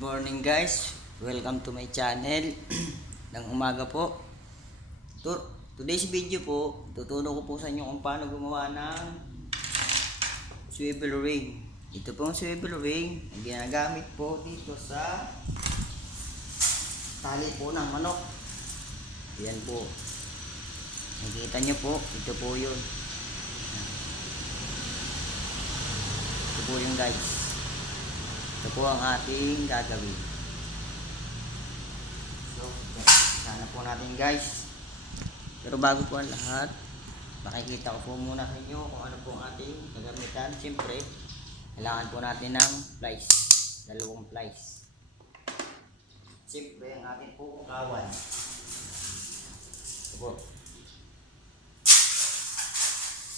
Good morning guys, welcome to my channel ng umaga po. Today's video po, tuturo ko po sa inyo kung paano gumawa ng swivel ring. Ito po ang swivel ring na ginagamit po dito sa tali po ng manok. Yan po, nakikita nyo po, ito po yun. Ito po yung guys. Ito po ang ating gagawin. So, sana po natin guys. Pero bago po ang lahat, makikita ko po muna sa inyo kung ano po ang ating gagamitan. Siyempre, kailangan po natin ng plies. Dalawang plies. Siyempre, ang ating po kawan. Ito po.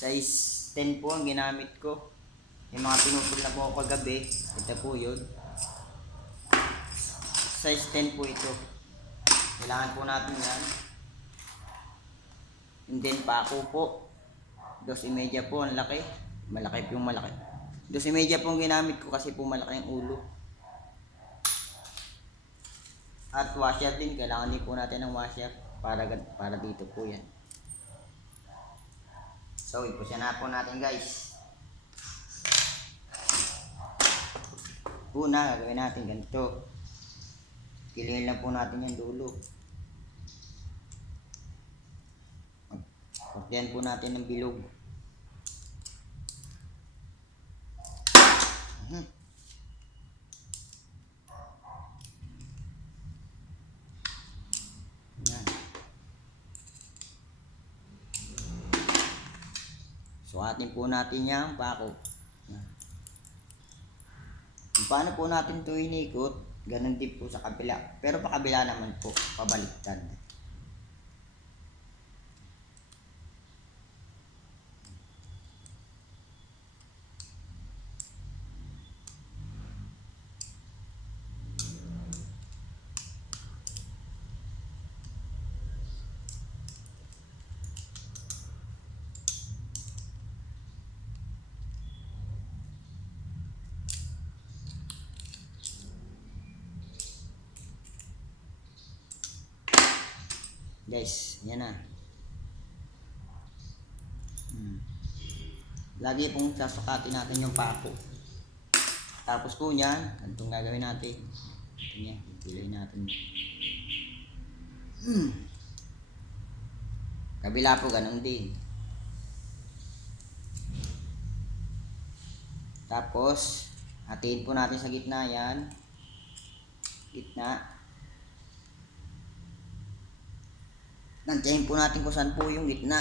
Size 10 po ang ginamit ko. Yung mga pinupul na po ako kagabi, ito po yun. Size 10 po ito. Kailangan po natin yan. And then pako po. 2.5 po, ang laki. Malaki po yung malaki. 2.5 po ang ginamit ko kasi po malaki yung ulo. At washer din, kailangan din po natin ng washer para dito po yan. So, ipusyan na po natin guys. Una, gagawin natin ganito. Kilingin lang po natin yung dulo. Pagtiyan po natin ng bilog. Yan. Sukatin po natin yung pako. Paano po natin ito inikot? Ganun din po sa kabila. Pero pa kabila naman po, pabaliktad. Guys, yan na. Lagi pong sasukatin natin yung pako. Tapos po niyan, ganitong gagawin natin. Ito niya, pilay natin. Kabila po, ganun din. Tapos, hatiin po natin sa gitna yan. Gitna. Nantiyahin po natin kung saan po yung gitna.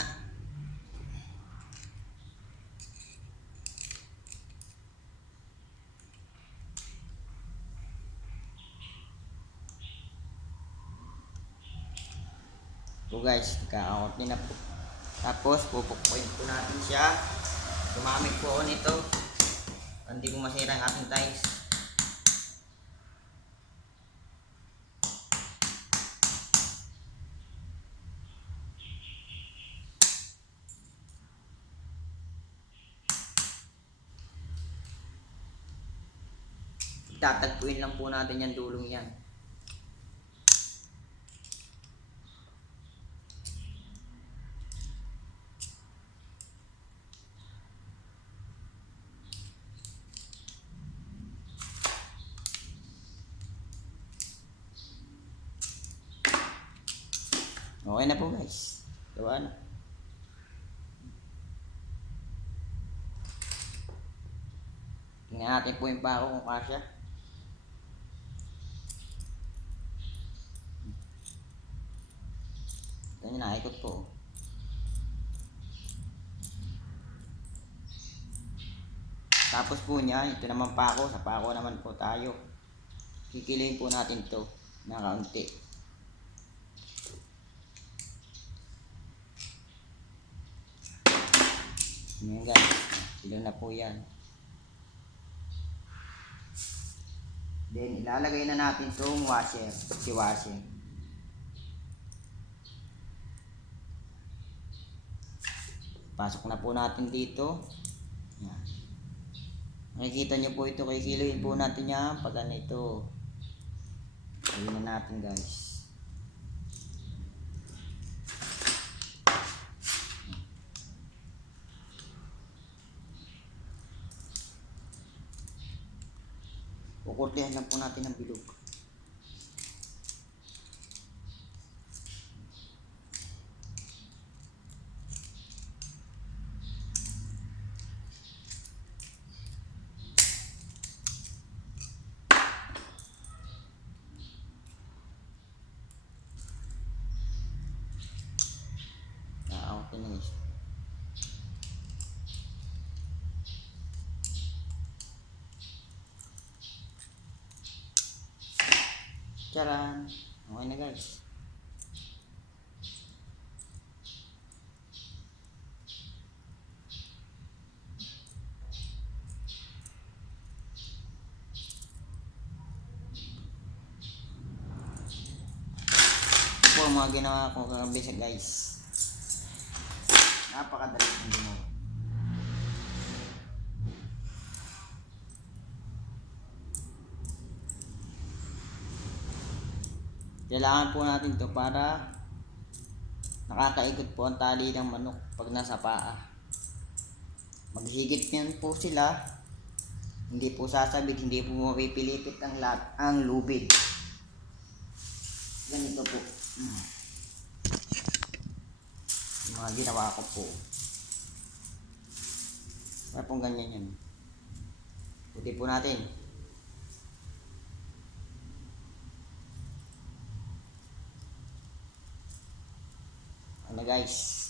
So guys, nagka-out din na po. Tapos pupukpuin po natin siya. Gumamit po ako nito. Hindi po masira ang ating tiles. Tatagpuin lang po natin yung dulong yan. Okay na po guys. Gawa na. Tingnan natin po yung pako kung kasya. Ganyan, naikot po. Tapos po niya, ito naman pako. Sa pako naman po tayo. Kikilihin po natin to na kaunti. Ayan guys, sila na po yan. Then ilalagay na natin itong washer, si washer. Pasok na po natin dito. Yan. Makikita nyo po ito, kikiluin po natin yan pag ganito. Tingnan natin guys. Kukurtihan lang po natin ang bilog. Okay na guys. Charan! Okay na guys. Ito po ang mga ginawa ko kakabisa guys. Napakadali kong ginawa. Kailangan po natin to para nakakaikot po ang tali ng manok pag nasa paa. Maghigit yan po sila. Hindi po sasabit, hindi po mapipilipit ang lubid. Ganito po. Yung mga ginawa ko po. Kaya pong ganyan yan. Puti po natin. Ano guys?